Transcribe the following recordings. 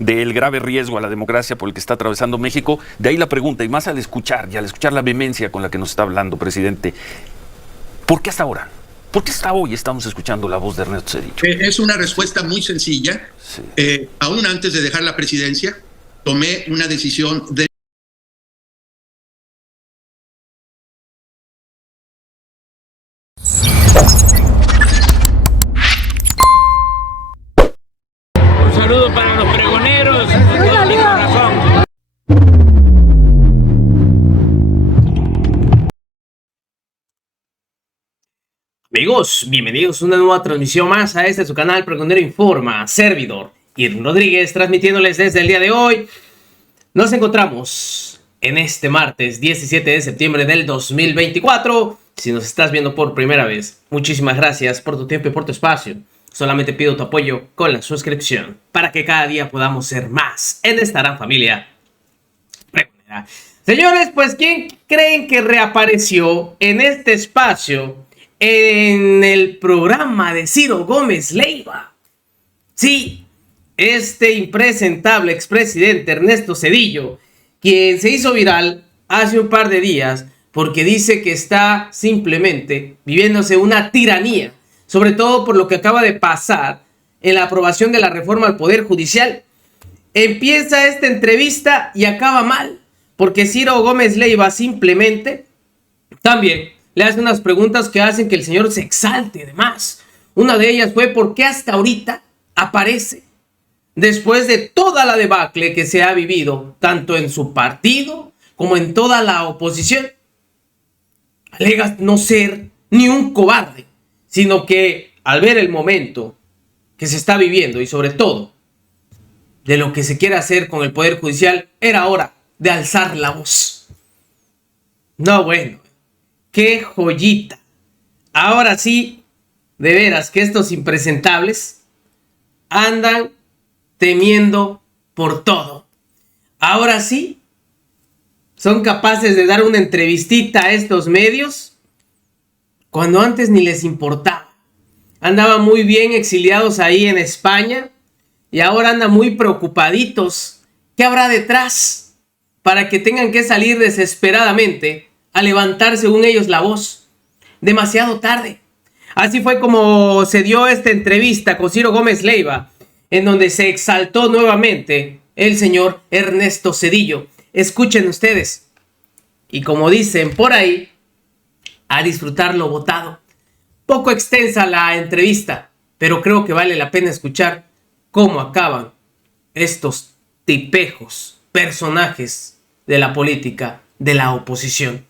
del grave riesgo a la democracia por el que está atravesando México. De ahí la pregunta, y más al escuchar la vehemencia con la que nos está hablando, presidente, ¿por qué hasta ahora? ¿Por qué hasta hoy estamos escuchando la voz de Ernesto Zedillo? Es una respuesta muy sencilla. Sí. Aún antes de dejar la presidencia, tomé una decisión de... Un saludo para los pregoneros de todo mi corazón. Amigos, bienvenidos a una nueva transmisión más a su canal Pregonero Informa, servidor Irving Rodríguez, transmitiéndoles desde el día de hoy. Nos encontramos en este martes 17 de septiembre del 2024. Si nos estás viendo por primera vez, muchísimas gracias por tu tiempo y por tu espacio. Solamente pido tu apoyo con la suscripción para que cada día podamos ser más en esta gran familia pregonera. Señores, pues ¿quién creen que reapareció en este espacio en el programa de Ciro Gómez Leiva? Sí, este impresentable expresidente Ernesto Zedillo, quien se hizo viral hace un par de días porque dice que está simplemente viviéndose una tiranía, sobre todo por lo que acaba de pasar en la aprobación de la reforma al Poder Judicial. Empieza esta entrevista y acaba mal, porque Ciro Gómez Leiva simplemente también le hace unas preguntas que hacen que el señor se exalte de más. Una de ellas fue ¿por qué hasta ahorita aparece? Después de toda la debacle que se ha vivido, tanto en su partido como en toda la oposición. Alega no ser ni un cobarde, sino que al ver el momento que se está viviendo y sobre todo de lo que se quiere hacer con el Poder Judicial, era hora de alzar la voz. No, bueno, qué joyita. Ahora sí, de veras que estos impresentables andan temiendo por todo. Ahora sí, son capaces de dar una entrevistita a estos medios cuando antes ni les importaba. Andaban muy bien exiliados ahí en España y ahora andan muy preocupaditos. ¿Qué habrá detrás para que tengan que salir desesperadamente a levantar, según ellos, la voz? Demasiado tarde. Así fue como se dio esta entrevista con Ciro Gómez Leiva, en donde se exaltó nuevamente el señor Ernesto Zedillo. Escuchen ustedes. Y como dicen por ahí, a disfrutar lo votado. Poco extensa la entrevista, pero creo que vale la pena escuchar cómo acaban estos tipejos personajes de la política, de la oposición.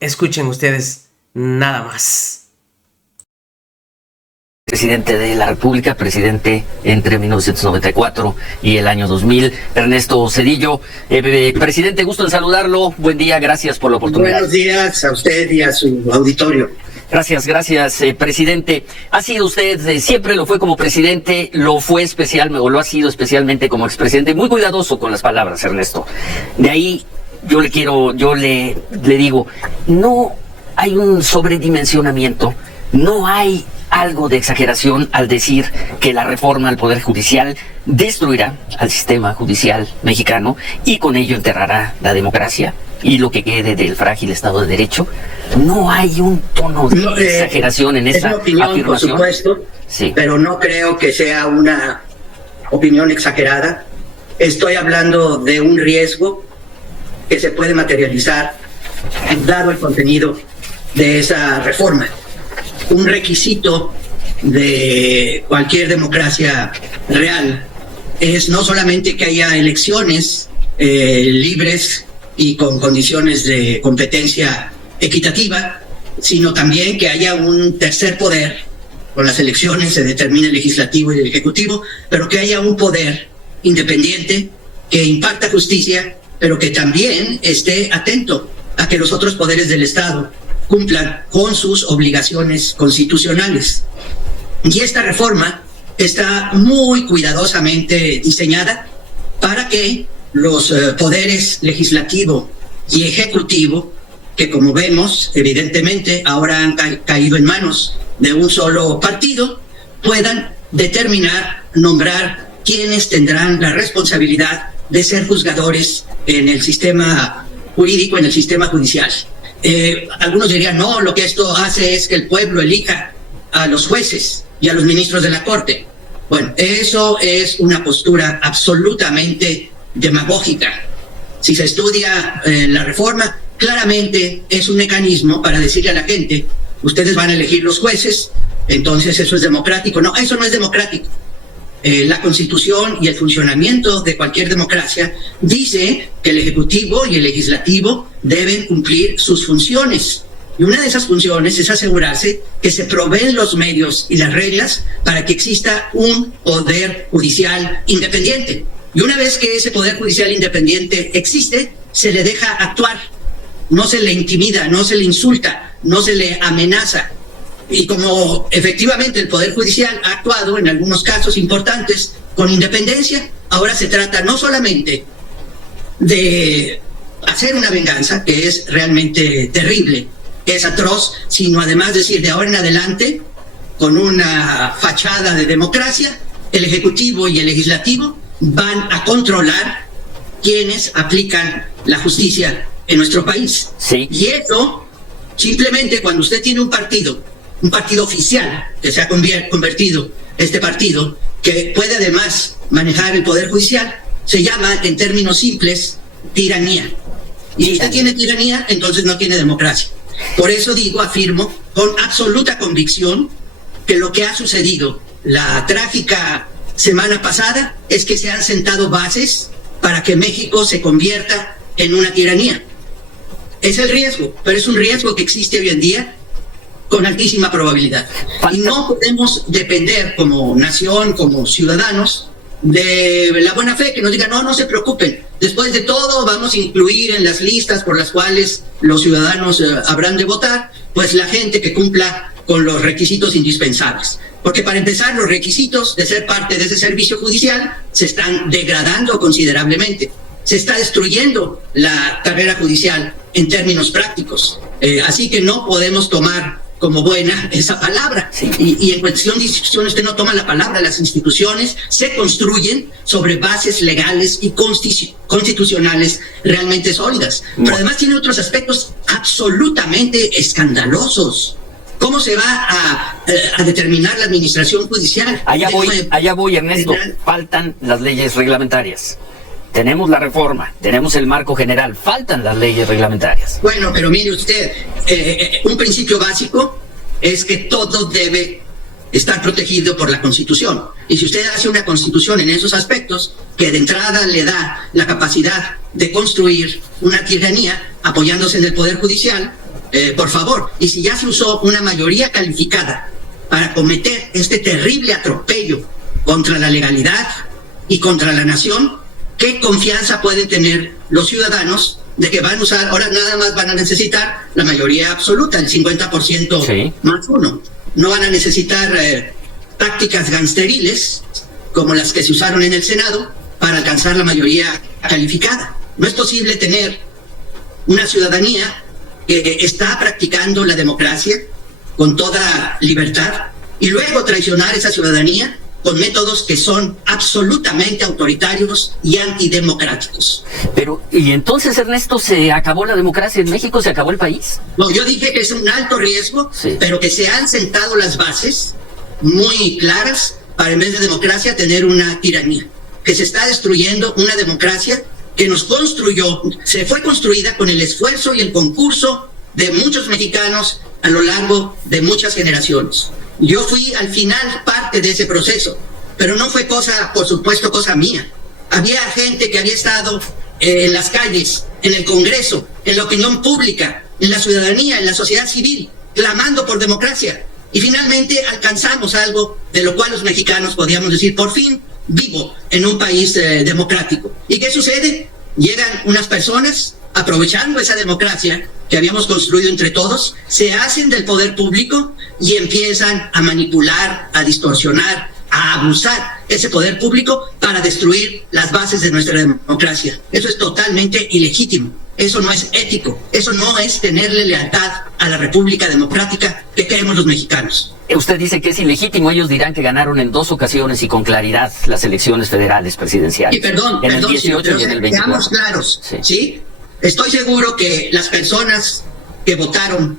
Escuchen ustedes nada más. Presidente de la República, presidente entre 1994 y el año 2000, Ernesto Zedillo. Presidente, gusto en saludarlo. Buen día, gracias por la oportunidad. Buenos días a usted y a su auditorio. Gracias, presidente. Ha sido usted, siempre lo fue como presidente, lo fue lo ha sido especialmente como expresidente. Muy cuidadoso con las palabras, Ernesto. De ahí yo le digo, no hay un sobredimensionamiento, no hay algo de exageración al decir que la reforma al Poder Judicial destruirá al sistema judicial mexicano y con ello enterrará la democracia y lo que quede del frágil Estado de Derecho. No hay un tono de exageración en esa opinión, por supuesto, sí, pero no creo que sea una opinión exagerada. Estoy hablando de un riesgo que se puede materializar dado el contenido de esa reforma. Un requisito de cualquier democracia real es no solamente que haya elecciones libres y con condiciones de competencia equitativa, sino también que haya un tercer poder. Con las elecciones se determina el legislativo y el ejecutivo, pero que haya un poder independiente que imparta justicia, pero que también esté atento a que los otros poderes del Estado cumplan con sus obligaciones constitucionales. Y esta reforma está muy cuidadosamente diseñada para que los poderes legislativo y ejecutivo, que como vemos, evidentemente ahora han caído en manos de un solo partido, puedan determinar, nombrar quienes tendrán la responsabilidad de ser juzgadores en el sistema jurídico, en el sistema judicial. Algunos dirían, no, lo que esto hace es que el pueblo elija a los jueces y a los ministros de la Corte. Bueno, eso es una postura absolutamente demagógica. Si se estudia la reforma, claramente es un mecanismo para decirle a la gente, ustedes van a elegir los jueces, entonces eso es democrático. No, eso no es democrático. La Constitución y el funcionamiento de cualquier democracia dice que el Ejecutivo y el Legislativo deben cumplir sus funciones. Y una de esas funciones es asegurarse que se proveen los medios y las reglas para que exista un poder judicial independiente. Y una vez que ese poder judicial independiente existe, se le deja actuar. No se le intimida, no se le insulta, no se le amenaza. Y como efectivamente el Poder Judicial ha actuado en algunos casos importantes con independencia, ahora se trata no solamente de hacer una venganza, que es realmente terrible, que es atroz, sino además decir de ahora en adelante, con una fachada de democracia, el Ejecutivo y el Legislativo van a controlar quienes aplican la justicia en nuestro país. Sí. Y eso, simplemente cuando usted tiene un partido oficial que se ha convertido este partido, que puede además manejar el Poder Judicial, se llama en términos simples tiranía. Y si usted tiene tiranía, entonces no tiene democracia. Por eso afirmo con absoluta convicción que lo que ha sucedido la trágica semana pasada es que se han sentado bases para que México se convierta en una tiranía. Es el riesgo, pero es un riesgo que existe hoy en día con altísima probabilidad. Y no podemos depender como nación, como ciudadanos, de la buena fe, que nos digan, no se preocupen, después de todo vamos a incluir en las listas por las cuales los ciudadanos habrán de votar, pues la gente que cumpla con los requisitos indispensables. Porque para empezar, los requisitos de ser parte de ese servicio judicial se están degradando considerablemente. Se está destruyendo la carrera judicial en términos prácticos. Así que no podemos tomar como buena esa palabra. Sí. Y en cuestión de instituciones, usted no toma la palabra. Las instituciones se construyen sobre bases legales y constitucionales realmente sólidas. Pero además tiene otros aspectos absolutamente escandalosos. ¿Cómo se va a determinar la administración judicial? Allá voy, Ernesto. Faltan las leyes reglamentarias. Tenemos la reforma, tenemos el marco general, faltan las leyes reglamentarias. Bueno, pero mire usted, un principio básico es que todo debe estar protegido por la Constitución. Y si usted hace una Constitución en esos aspectos, que de entrada le da la capacidad de construir una tiranía apoyándose en el Poder Judicial, por favor, y si ya se usó una mayoría calificada para cometer este terrible atropello contra la legalidad y contra la nación, ¿qué confianza pueden tener los ciudadanos de que van a usar, ahora nada más van a necesitar la mayoría absoluta, el 50% sí, más uno? No van a necesitar tácticas gangsteriles como las que se usaron en el Senado para alcanzar la mayoría calificada. No es posible tener una ciudadanía que está practicando la democracia con toda libertad y luego traicionar esa ciudadanía con métodos que son absolutamente autoritarios y antidemocráticos. Pero, ¿y entonces, Ernesto, se acabó la democracia en México? ¿Se acabó el país? No, yo dije que es un alto riesgo, sí, pero que se han sentado las bases muy claras para, en vez de democracia, tener una tiranía. Que se está destruyendo una democracia que nos construyó, se fue construida con el esfuerzo y el concurso de muchos mexicanos a lo largo de muchas generaciones. Yo fui al final parte de ese proceso, pero no fue cosa, por supuesto, cosa mía. Había gente que había estado en las calles, en el Congreso, en la opinión pública, en la ciudadanía, en la sociedad civil, clamando por democracia. Y finalmente alcanzamos algo de lo cual los mexicanos podíamos decir, por fin vivo en un país democrático. ¿Y qué sucede? Llegan unas personas aprovechando esa democracia que habíamos construido entre todos, se hacen del poder público y empiezan a manipular, a distorsionar, a abusar ese poder público para destruir las bases de nuestra democracia. Eso es totalmente ilegítimo. Eso no es ético, eso no es tenerle lealtad a la República Democrática que queremos los mexicanos. Usted dice que es ilegítimo, ellos dirán que ganaron en 2 ocasiones y con claridad las elecciones federales presidenciales. Y perdón, en el 18 y en el 24. Seamos claros, ¿sí? Estoy seguro que las personas que votaron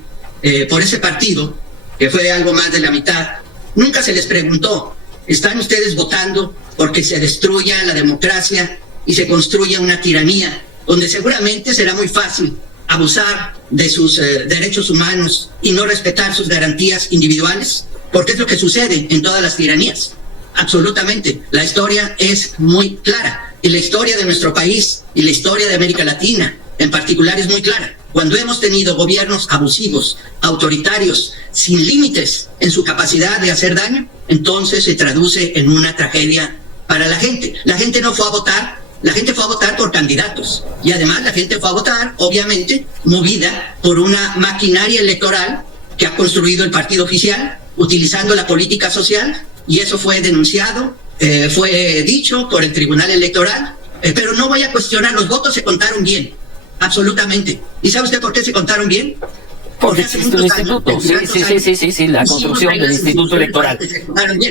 por ese partido, que fue algo más de la mitad, nunca se les preguntó, ¿están ustedes votando porque se destruya la democracia y se construya una tiranía, donde seguramente será muy fácil abusar de sus derechos humanos y no respetar sus garantías individuales? Porque es lo que sucede en todas las tiranías. Absolutamente. La historia es muy clara. Y la historia de nuestro país y la historia de América Latina en particular es muy clara. Cuando hemos tenido gobiernos abusivos, autoritarios, sin límites en su capacidad de hacer daño, entonces se traduce en una tragedia para la gente. La gente no fue a votar. La gente fue a votar por candidatos y además la gente fue a votar, obviamente, movida por una maquinaria electoral que ha construido el partido oficial, utilizando la política social, y eso fue denunciado, fue dicho por el Tribunal Electoral, pero no voy a cuestionar, los votos se contaron bien, absolutamente. ¿Y sabe usted por qué se contaron bien? Porque existe un instituto, sí, la construcción del instituto electoral.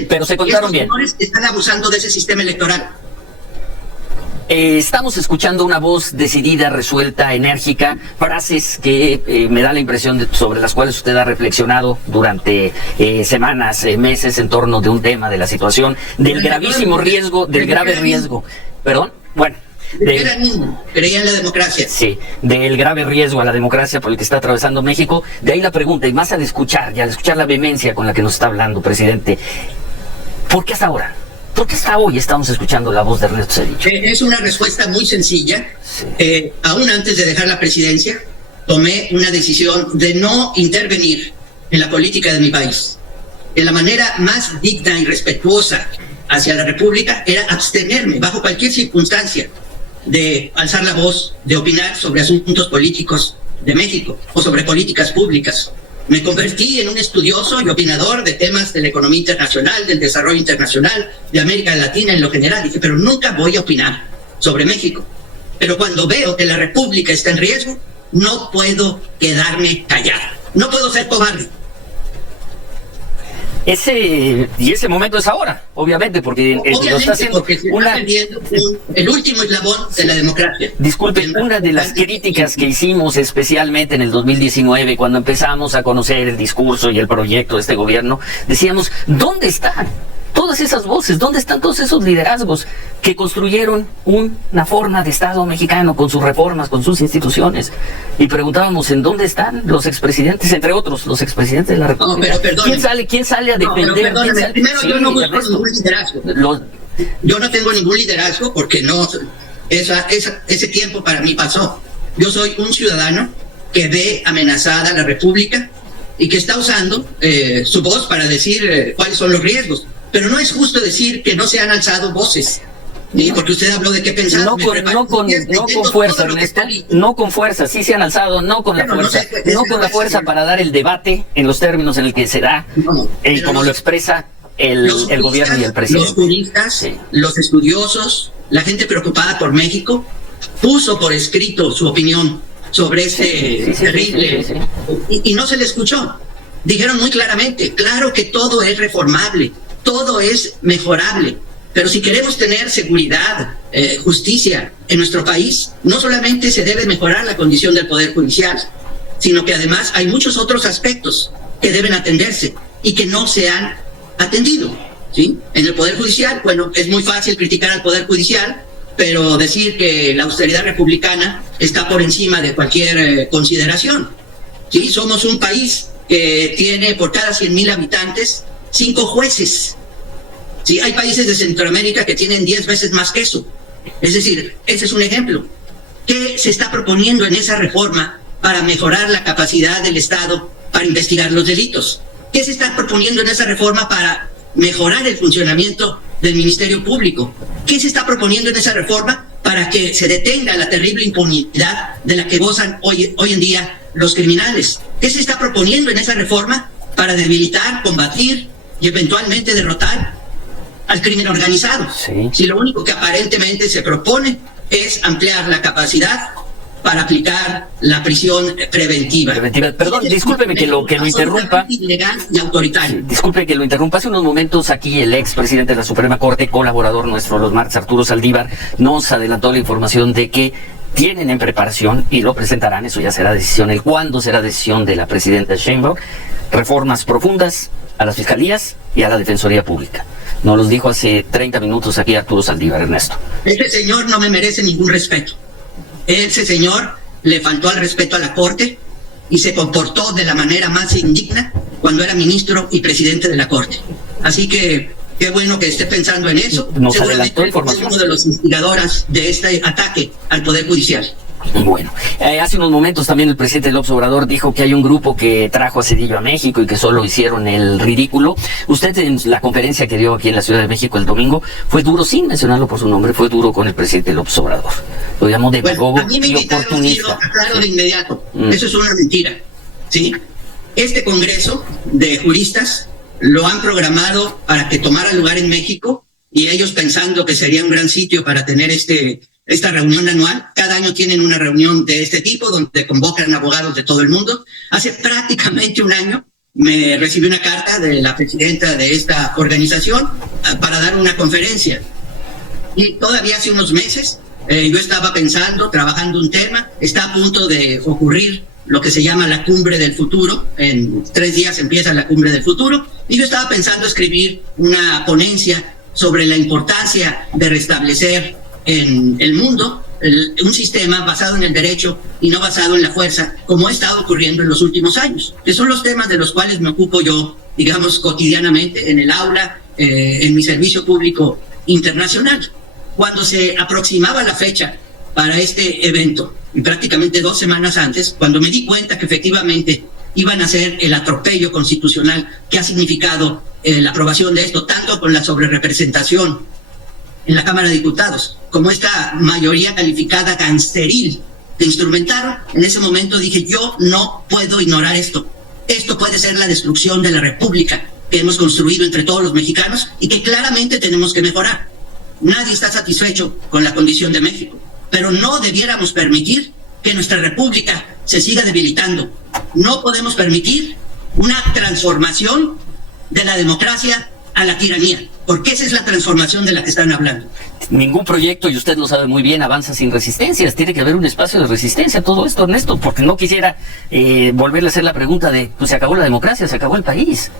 Pero se contaron bien. Los señores están abusando de ese sistema electoral. Estamos escuchando una voz decidida, resuelta, enérgica, frases que me da la impresión sobre las cuales usted ha reflexionado durante semanas, meses en torno de un tema, de la situación, del gravísimo riesgo, del grave riesgo. ¿Perdón? Bueno. Creía en la democracia. Sí, del grave riesgo a la democracia por el que está atravesando México. De ahí la pregunta, y más al escuchar la vehemencia con la que nos está hablando, presidente, ¿por qué hasta ahora? ¿Por qué hasta hoy estamos escuchando la voz de Ernesto Zedillo? Es una respuesta muy sencilla. Aún antes de dejar la presidencia, tomé una decisión de no intervenir en la política de mi país. De la manera más digna y respetuosa hacia la República era abstenerme, bajo cualquier circunstancia, de alzar la voz, de opinar sobre asuntos políticos de México o sobre políticas públicas. Me convertí en un estudioso y opinador de temas de la economía internacional, del desarrollo internacional, de América Latina en lo general. Dije, pero nunca voy a opinar sobre México. Pero cuando veo que la República está en riesgo, no puedo quedarme callado. No puedo ser cobarde. Ese momento es ahora, obviamente, porque lo está haciendo el último eslabón de la democracia. Disculpe, una de las críticas que hicimos especialmente en el 2019, cuando empezamos a conocer el discurso y el proyecto de este gobierno, decíamos, ¿dónde están todas esas voces? ¿Dónde están todos esos liderazgos que construyeron una forma de Estado mexicano con sus reformas, con sus instituciones? Y preguntábamos, ¿en dónde están los expresidentes, entre otros, los expresidentes de la República? No, pero ¿Quién sale a defender? Primero, yo no busco ningún liderazgo. Yo no tengo ningún liderazgo porque ese tiempo para mí pasó. Yo soy un ciudadano que ve amenazada la República y que está usando su voz para decir cuáles son los riesgos. Pero no es justo decir que no se han alzado voces. ¿Sí? Porque usted habló de qué pensar. No con fuerza, Ernesto. No con fuerza, sí se han alzado, no con la fuerza. No con la fuerza para dar el debate en los términos en el que se da, como lo expresa el gobierno y el presidente. Los juristas, los estudiosos, la gente preocupada por México, puso por escrito su opinión sobre este terrible. Y no se le escuchó. Dijeron muy claramente, claro que todo es reformable, todo es mejorable. Pero si queremos tener seguridad, justicia en nuestro país, no solamente se debe mejorar la condición del Poder Judicial, sino que además hay muchos otros aspectos que deben atenderse y que no se han atendido, ¿sí? En el Poder Judicial, bueno, es muy fácil criticar al Poder Judicial, pero decir que la austeridad republicana está por encima de cualquier consideración, ¿sí? Somos un país que tiene por cada 100,000 habitantes 5 jueces. Sí, hay países de Centroamérica que tienen 10 veces más que eso. Es decir, ese es un ejemplo. ¿Qué se está proponiendo en esa reforma para mejorar la capacidad del Estado para investigar los delitos? ¿Qué se está proponiendo en esa reforma para mejorar el funcionamiento del Ministerio Público? ¿Qué se está proponiendo en esa reforma para que se detenga la terrible impunidad de la que gozan hoy en día los criminales? ¿Qué se está proponiendo en esa reforma para debilitar, combatir y eventualmente derrotar al crimen organizado? Sí. Si lo único que aparentemente se propone es ampliar la capacidad para aplicar la prisión preventiva. Perdón, discúlpeme que lo interrumpa. Ilegal y autoritario. Disculpe que lo interrumpa. Hace unos momentos aquí el ex presidente de la Suprema Corte, colaborador nuestro los martes, Arturo Saldívar, nos adelantó la información de que tienen en preparación y lo presentarán, eso ya será decisión, el cuándo será decisión de la presidenta Sheinbaum, reformas profundas a las fiscalías y a la Defensoría Pública. Nos los dijo hace 30 minutos aquí Arturo Saldívar, Ernesto. Este señor no me merece ningún respeto. Ese señor le faltó al respeto a la Corte y se comportó de la manera más indigna cuando era ministro y presidente de la Corte. Así que qué bueno que esté pensando en eso. Nos seguramente adelantó información. es uno de los instigadores de este ataque al Poder Judicial. Bueno, hace unos momentos también el presidente López Obrador dijo que hay un grupo que trajo a Zedillo a México y que solo hicieron el ridículo. Usted en la conferencia que dio aquí en la Ciudad de México el domingo fue duro, sin mencionarlo por su nombre, fue duro con el presidente López Obrador. Lo llamó demagogo a mí me y invitaron, oportunista. Claro, de inmediato. Eso es una mentira. ¿Sí? Este congreso de juristas lo han programado para que tomara lugar en México y ellos pensando que sería un gran sitio para tener esta reunión anual. Cada año tienen una reunión de este tipo donde convocan abogados de todo el mundo. Hace prácticamente un año me recibí una carta de la presidenta de esta organización para dar una conferencia. Y todavía hace unos meses yo estaba pensando, trabajando un tema, está a punto de ocurrir lo que se llama la Cumbre del Futuro. En 3 días empieza la Cumbre del Futuro. Y yo estaba pensando escribir una ponencia sobre la importancia de restablecer en el mundo un sistema basado en el derecho y no basado en la fuerza, como ha estado ocurriendo en los últimos años, que son los temas de los cuales me ocupo yo, digamos, cotidianamente en el aula, en mi servicio público internacional. Cuando se aproximaba la fecha para este evento, y prácticamente 2 semanas antes, cuando me di cuenta que efectivamente iban a hacer el atropello constitucional que ha significado la aprobación de esto, tanto con la sobrerepresentación en la Cámara de Diputados, como esta mayoría calificada gangsteril que instrumentaron, en ese momento dije, yo no puedo ignorar esto. Esto puede ser la destrucción de la República que hemos construido entre todos los mexicanos y que claramente tenemos que mejorar. Nadie está satisfecho con la condición de México, pero no debiéramos permitir que nuestra República se siga debilitando. No podemos permitir una transformación de la democracia a la tiranía, porque esa es la transformación de la que están hablando. Ningún proyecto, y usted lo sabe muy bien, avanza sin resistencias. Tiene que haber un espacio de resistencia a todo esto, Ernesto, porque no quisiera volverle a hacer la pregunta de, pues se acabó la democracia, se acabó el país.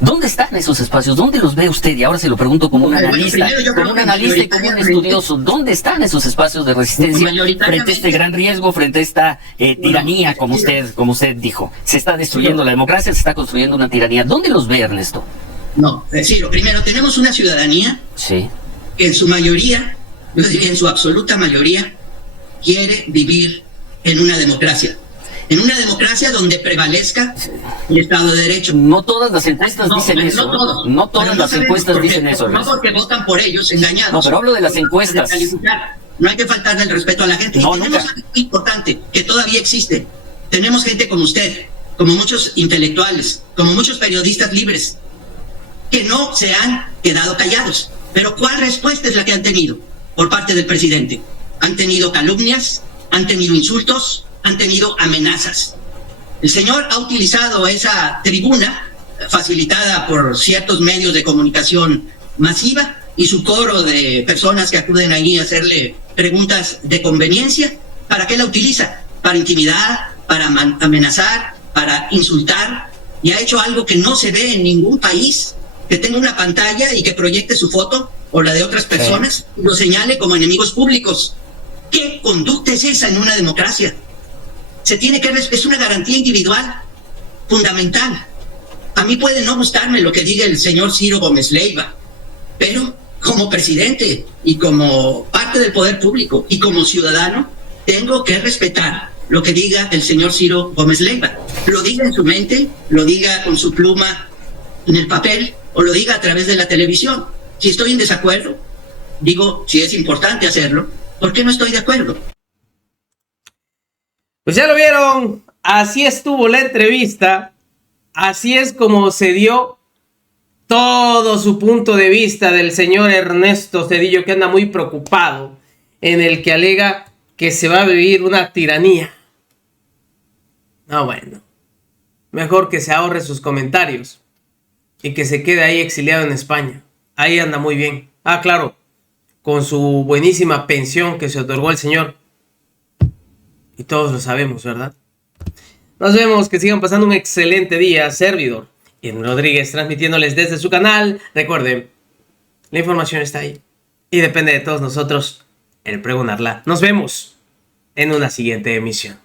¿Dónde están esos espacios? ¿Dónde los ve usted? Y ahora se lo pregunto como un analista, como un analista y como un estudioso. ¿Dónde están esos espacios de resistencia frente a este gran riesgo, frente a esta tiranía, como usted dijo? Se está destruyendo la democracia, se está construyendo una tiranía. ¿Dónde los ve, Ernesto? No, Ciro, primero, tenemos una ciudadanía que en su mayoría, yo diría en su absoluta mayoría, quiere vivir en una democracia. En una democracia donde prevalezca el Estado de Derecho. No todas las encuestas dicen eso. No todas las encuestas dicen eso. No porque votan por ellos, engañados. No, pero hablo de las encuestas. No hay que faltarle el respeto a la gente. No, y tenemos algo muy importante que todavía existe. Tenemos gente como usted, como muchos intelectuales, como muchos periodistas libres, que no se han quedado callados. Pero ¿cuál respuesta es la que han tenido por parte del presidente? Han tenido calumnias, han tenido insultos, han tenido amenazas. El señor ha utilizado esa tribuna facilitada por ciertos medios de comunicación masiva y su coro de personas que acuden ahí a hacerle preguntas de conveniencia. ¿Para qué la utiliza? Para intimidar, para amenazar, para insultar, y ha hecho algo que no se ve en ningún país, que tenga una pantalla y que proyecte su foto o la de otras personas y lo señale como enemigos públicos. ¿Qué conducta es esa en una democracia? Se tiene que es una garantía individual fundamental. A mí puede no gustarme lo que diga el señor Ciro Gómez Leiva, pero como presidente y como parte del poder público y como ciudadano tengo que respetar lo que diga el señor Ciro Gómez Leiva. Lo diga en su mente, lo diga con su pluma en el papel o lo diga a través de la televisión. Si estoy en desacuerdo, digo, si es importante hacerlo, ¿por qué no estoy de acuerdo? Pues ya lo vieron, así estuvo la entrevista, así es como se dio todo su punto de vista del señor Ernesto Zedillo, que anda muy preocupado, en el que alega que se va a vivir una tiranía. No, bueno. Mejor que se ahorre sus comentarios y que se quede ahí exiliado en España. Ahí anda muy bien. Ah, claro, con su buenísima pensión que se otorgó el señor. Y todos lo sabemos, ¿verdad? Nos vemos, que sigan pasando un excelente día. Servidor Irving Rodríguez transmitiéndoles desde su canal. Recuerden, la información está ahí y depende de todos nosotros el pregonarla. Nos vemos en una siguiente emisión.